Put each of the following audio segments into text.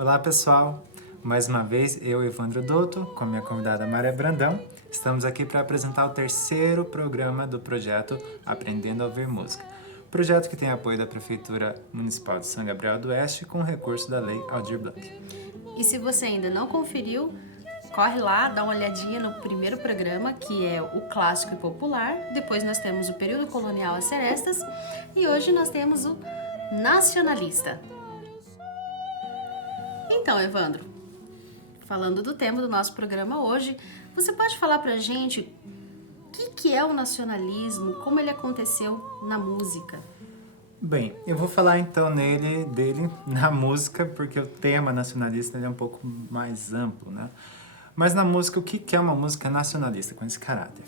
Olá pessoal, mais uma vez eu, Evandro Dotto, com a minha convidada Maria Brandão, estamos aqui para apresentar o terceiro programa do projeto Aprendendo a Ouvir Música. Projeto que tem apoio da Prefeitura Municipal de São Gabriel do Oeste com recurso da Lei Aldir Blanc. E se você ainda não conferiu, corre lá, dá uma olhadinha no primeiro programa, que é o Clássico e Popular. Depois nós temos o Período Colonial às Serestas e hoje nós temos o Nacionalista. Então, Evandro, falando do tema do nosso programa hoje, você pode falar pra gente o que é o nacionalismo, como ele aconteceu na música? Bem, eu vou falar então dele na música, porque o tema nacionalista ele é um pouco mais amplo, né? Mas na música, o que é uma música nacionalista com esse caráter?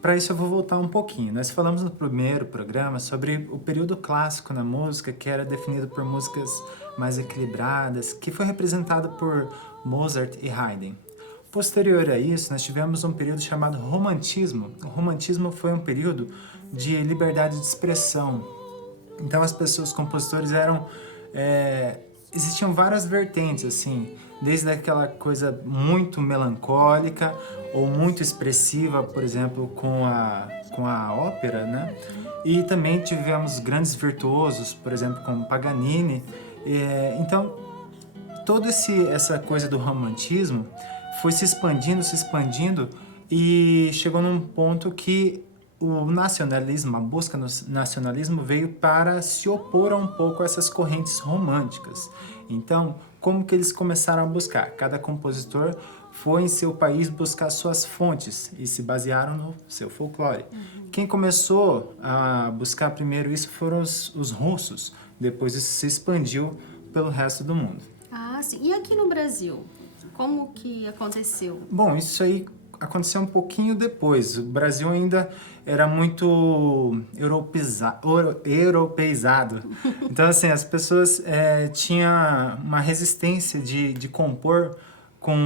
Para isso eu vou voltar um pouquinho. Nós falamos no primeiro programa sobre o período clássico na música, que era definido por músicas mais equilibradas, que foi representado por Mozart e Haydn. Posterior a isso, nós tivemos um período chamado Romantismo. O Romantismo foi um período de liberdade de expressão. Então as pessoas, os compositores existiam várias vertentes, assim, desde aquela coisa muito melancólica ou muito expressiva, por exemplo, com a ópera, né? E também tivemos grandes virtuosos, por exemplo, como Paganini. Então, toda essa coisa do romantismo foi se expandindo e chegou num ponto que o nacionalismo, a busca no nacionalismo veio para se opor um pouco a essas correntes românticas. Então, como que eles começaram a buscar? Cada compositor foi em seu país buscar suas fontes e se basearam no seu folclore. Quem começou a buscar primeiro isso foram os russos, depois isso se expandiu pelo resto do mundo. Ah, sim. E aqui no Brasil, como que aconteceu? Bom, isso aí aconteceu um pouquinho depois. O Brasil ainda era muito europeizado. Então, assim, as pessoas tinham uma resistência de compor com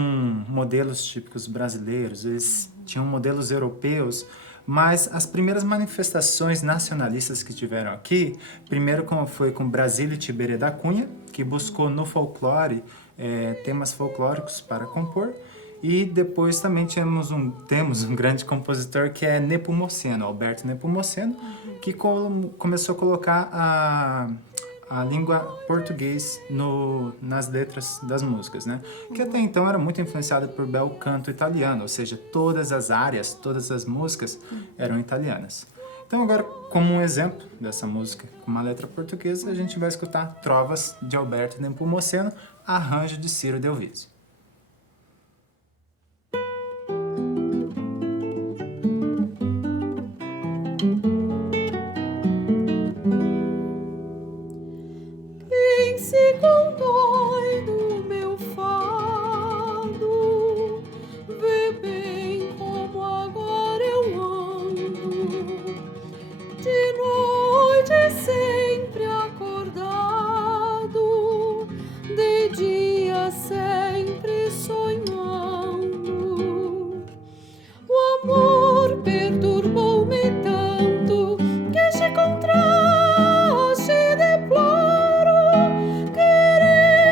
modelos típicos brasileiros. Eles tinham modelos europeus, mas as primeiras manifestações nacionalistas que tiveram aqui, primeiro como foi com Brasília e Tiberê da Cunha, que buscou no folclore temas folclóricos para compor, e depois também temos um grande compositor que é Nepomuceno, Alberto Nepomuceno, que começou a colocar a língua português nas letras das músicas, né? Que até então era muito influenciada por bel canto italiano, ou seja, todas as áreas, todas as músicas eram italianas. Então agora, como um exemplo dessa música com uma letra portuguesa, a gente vai escutar Trovas de Alberto Nepomuceno, arranjo de Ciro Delvizio. Se condói do meu fado, vê bem como agora eu ando, de noite sempre acordado, de dia sempre sonhando. O amor perturbou-me tanto que este contraste deploro. Querer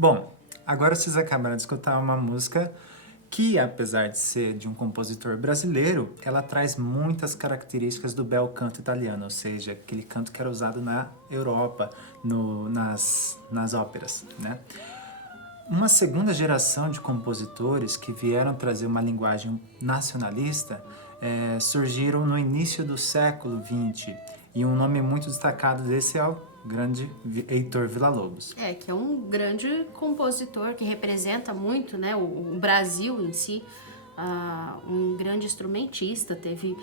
Bom, agora vocês acabaram de escutar uma música que, apesar de ser de um compositor brasileiro, ela traz muitas características do bel canto italiano, ou seja, aquele canto que era usado na Europa, nas óperas, né? Uma segunda geração de compositores que vieram trazer uma linguagem nacionalista surgiram no início do século XX, e um nome muito destacado desse é o grande Heitor Villa-Lobos. Que é um grande compositor que representa muito, né, o Brasil em si, um grande instrumentista, teve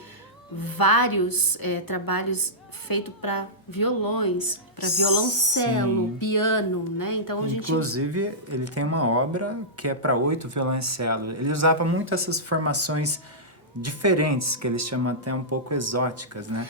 vários trabalhos feitos para violões, para violoncelo, Sim. piano, né? Então a gente Inclusive, ele tem uma obra que é para 8 violoncelo. Ele usava muito essas formações diferentes, que eles chamam até um pouco exóticas, né?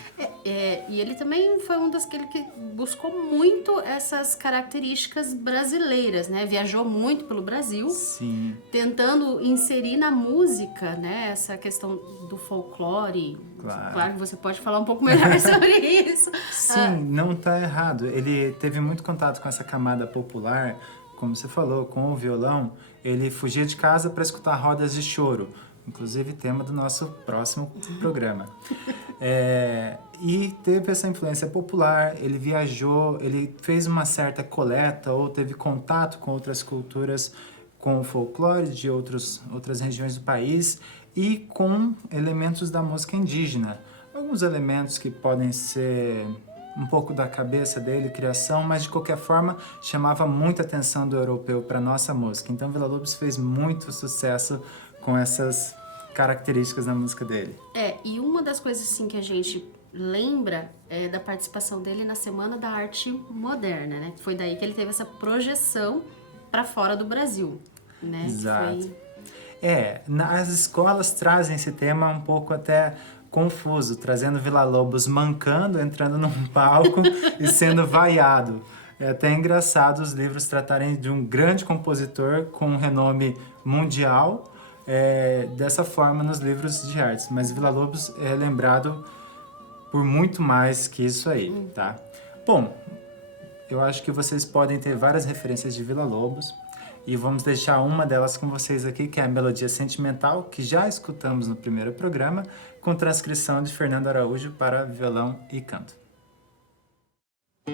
E ele também foi um daqueles que buscou muito essas características brasileiras, né? Viajou muito pelo Brasil, Sim, tentando inserir na música, né? Essa questão do folclore. Claro. Que você pode falar um pouco melhor sobre isso. sim, não está errado. Ele teve muito contato com essa camada popular, como você falou, com o violão. Ele fugia de casa para escutar rodas de choro, inclusive tema do nosso próximo programa. E teve essa influência popular, ele viajou, ele fez uma certa coleta ou teve contato com outras culturas, com o folclore de outras regiões do país e com elementos da música indígena. Alguns elementos que podem ser um pouco da cabeça dele, criação, mas de qualquer forma chamava muita atenção do europeu para nossa música. Então Villa-Lobos fez muito sucesso com essas características da música dele. E uma das coisas assim que a gente lembra é da participação dele na Semana da Arte Moderna, né? Foi daí que ele teve essa projeção para fora do Brasil, né? Exato. As escolas trazem esse tema um pouco até confuso, trazendo Villa-Lobos mancando, entrando num palco e sendo vaiado. É até engraçado os livros tratarem de um grande compositor com um renome mundial dessa forma nos livros de artes. Mas Villa-Lobos é lembrado por muito mais que isso aí, tá? Bom, eu acho que vocês podem ter várias referências de Villa-Lobos e vamos deixar uma delas com vocês aqui, que é a Melodia Sentimental, que já escutamos no primeiro programa, com transcrição de Fernando Araújo para violão e canto. Que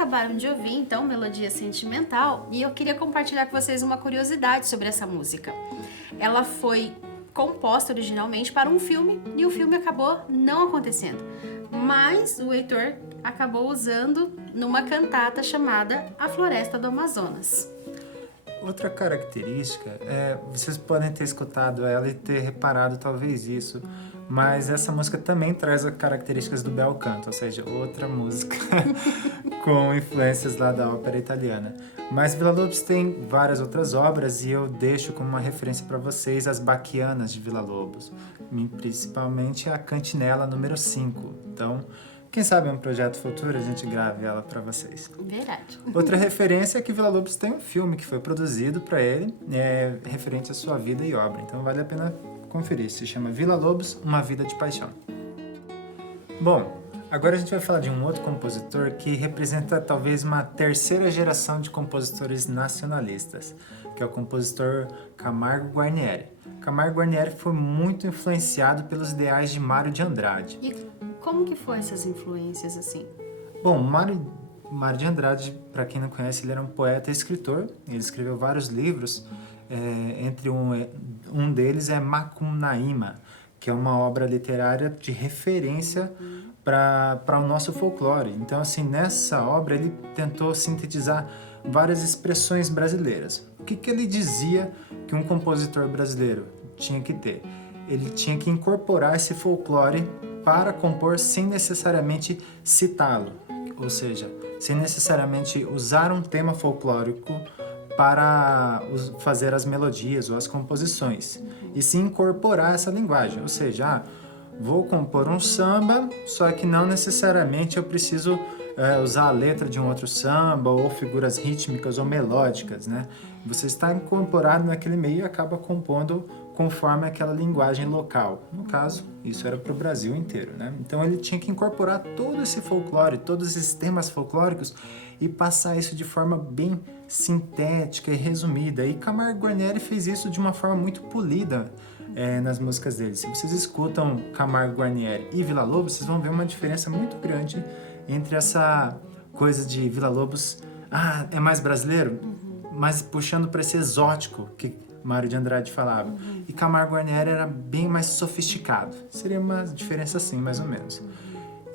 acabaram de ouvir, então, Melodia Sentimental, e eu queria compartilhar com vocês uma curiosidade sobre essa música. Ela foi composta originalmente para um filme e o filme acabou não acontecendo, mas o Heitor acabou usando numa cantata chamada A Floresta do Amazonas. Outra característica vocês podem ter escutado ela e ter reparado talvez isso, mas essa música também traz as características do bel canto, ou seja, outra música com influências lá da ópera italiana. Mas Villa-Lobos tem várias outras obras e eu deixo como uma referência para vocês as Baquianas de Villa-Lobos, principalmente a Cantinela número 5. Então, quem sabe um projeto futuro a gente grave ela para vocês. Verdade. Outra referência é que Villa-Lobos tem um filme que foi produzido para ele, referente à sua vida e obra. Então vale a pena conferir. Se chama Villa-Lobos, Uma Vida de Paixão. Bom, agora a gente vai falar de um outro compositor que representa talvez uma terceira geração de compositores nacionalistas, que é o compositor Camargo Guarnieri. Camargo Guarnieri foi muito influenciado pelos ideais de Mário de Andrade. E como que foram essas influências assim? Bom, Mário de Andrade, para quem não conhece, ele era um poeta e escritor. Ele escreveu vários livros, entre um deles é Macunaíma, que é uma obra literária de referência para o nosso folclore. Então, assim, nessa obra ele tentou sintetizar várias expressões brasileiras. O que ele dizia que um compositor brasileiro tinha que ter? Ele tinha que incorporar esse folclore para compor sem necessariamente citá-lo, ou seja, sem necessariamente usar um tema folclórico para fazer as melodias ou as composições, e sim incorporar essa linguagem, ou seja, vou compor um samba, só que não necessariamente eu preciso usar a letra de um outro samba ou figuras rítmicas ou melódicas, né? Você está incorporado naquele meio e acaba compondo conforme aquela linguagem local. No caso, isso era para o Brasil inteiro, né? Então ele tinha que incorporar todo esse folclore, todos esses temas folclóricos e passar isso de forma bem sintética e resumida. E Camargo Guarnieri fez isso de uma forma muito polida nas músicas dele. Se vocês escutam Camargo Guarnieri e Villa-Lobos, vocês vão ver uma diferença muito grande entre essa coisa de Villa-Lobos, é mais brasileiro, mas puxando para esse exótico que Mário de Andrade falava. E Camargo Guarnieri era bem mais sofisticado. Seria uma diferença assim, mais ou menos.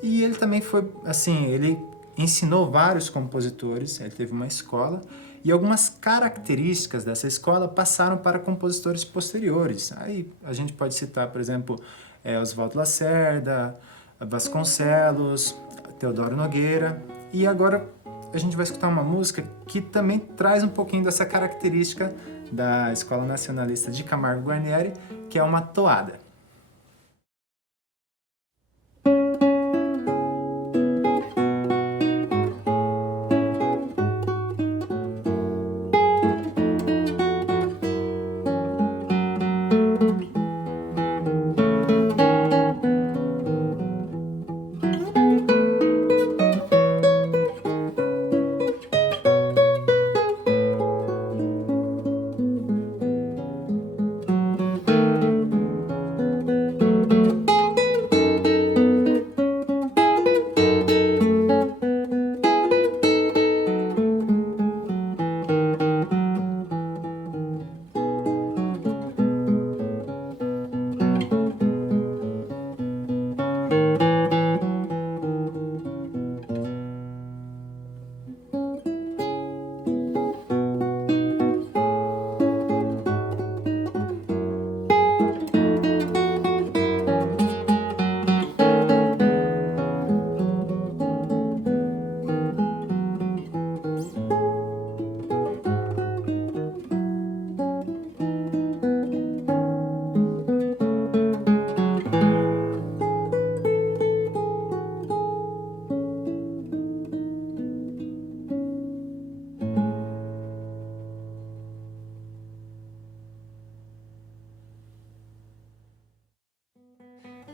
E ele também foi, assim, ele ensinou vários compositores, ele teve uma escola, e algumas características dessa escola passaram para compositores posteriores. Aí a gente pode citar, por exemplo, Oswaldo Lacerda, Vasconcelos, Teodoro Nogueira. E agora a gente vai escutar uma música que também traz um pouquinho dessa característica da Escola Nacionalista de Camargo Guarnieri, que é uma toada.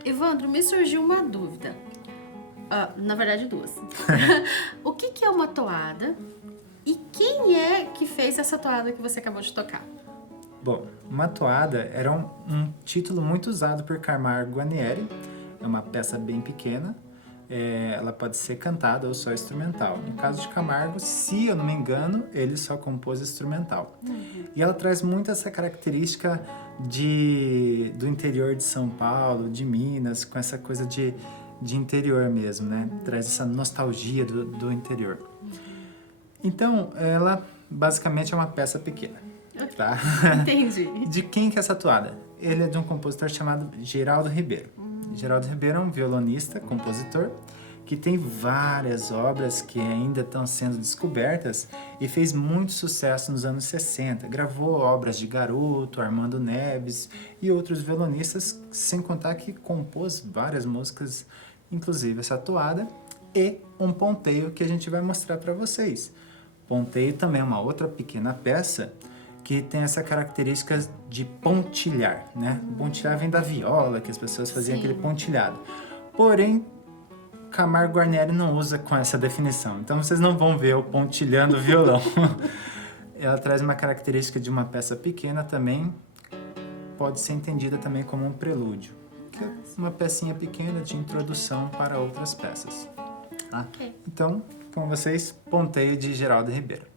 Evandro, me surgiu uma dúvida. Na verdade, duas. O que é uma toada? E quem é que fez essa toada que você acabou de tocar? Bom, uma toada era um título muito usado por Camargo Guarnieri. É uma peça bem pequena, ela pode ser cantada ou só instrumental. No caso de Camargo, se eu não me engano, ele só compôs instrumental. E ela traz muito essa característica do interior de São Paulo, de Minas, com essa coisa de interior mesmo, né? Traz essa nostalgia do interior. Então, ela basicamente é uma peça pequena, tá? Entendi. De quem que é essa toada? Ele é de um compositor chamado Geraldo Ribeiro. Geraldo Ribeiro é um violonista, compositor, que tem várias obras que ainda estão sendo descobertas e fez muito sucesso nos anos 60. Gravou obras de Garoto, Armando Neves e outros violonistas, sem contar que compôs várias músicas, inclusive essa toada, e um ponteio que a gente vai mostrar para vocês. Ponteio também é uma outra pequena peça que tem essa característica de pontilhar, né? O pontilhar vem da viola, que as pessoas faziam aquele pontilhado. Porém, Camargo Guarnieri não usa com essa definição. Então, vocês não vão ver o pontilhando o violão. Ela traz uma característica de uma peça pequena também, pode ser entendida também como um prelúdio, que é uma pecinha pequena de introdução para outras peças. Tá? Ok. Então, com vocês, Ponteio de Geraldo Ribeiro.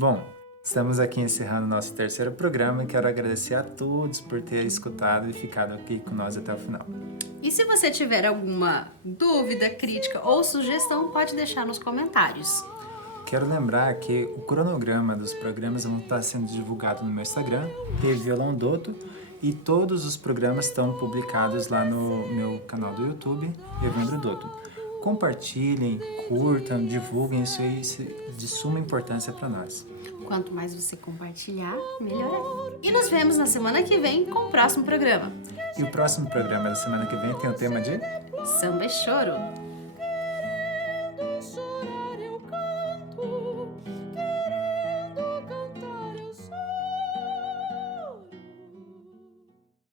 Bom, estamos aqui encerrando nosso terceiro programa e quero agradecer a todos por ter escutado e ficado aqui com nós até o final. E se você tiver alguma dúvida, crítica ou sugestão, pode deixar nos comentários. Quero lembrar que o cronograma dos programas vão estar sendo divulgado no meu Instagram, Violão Dotto, e todos os programas estão publicados lá no meu canal do YouTube, Evandro Dotto. Compartilhem, curtam, divulguem, isso aí é de suma importância para nós. Quanto mais você compartilhar, melhor é. E nos vemos na semana que vem com o próximo programa. E o próximo programa da semana que vem tem o tema de Samba e Choro.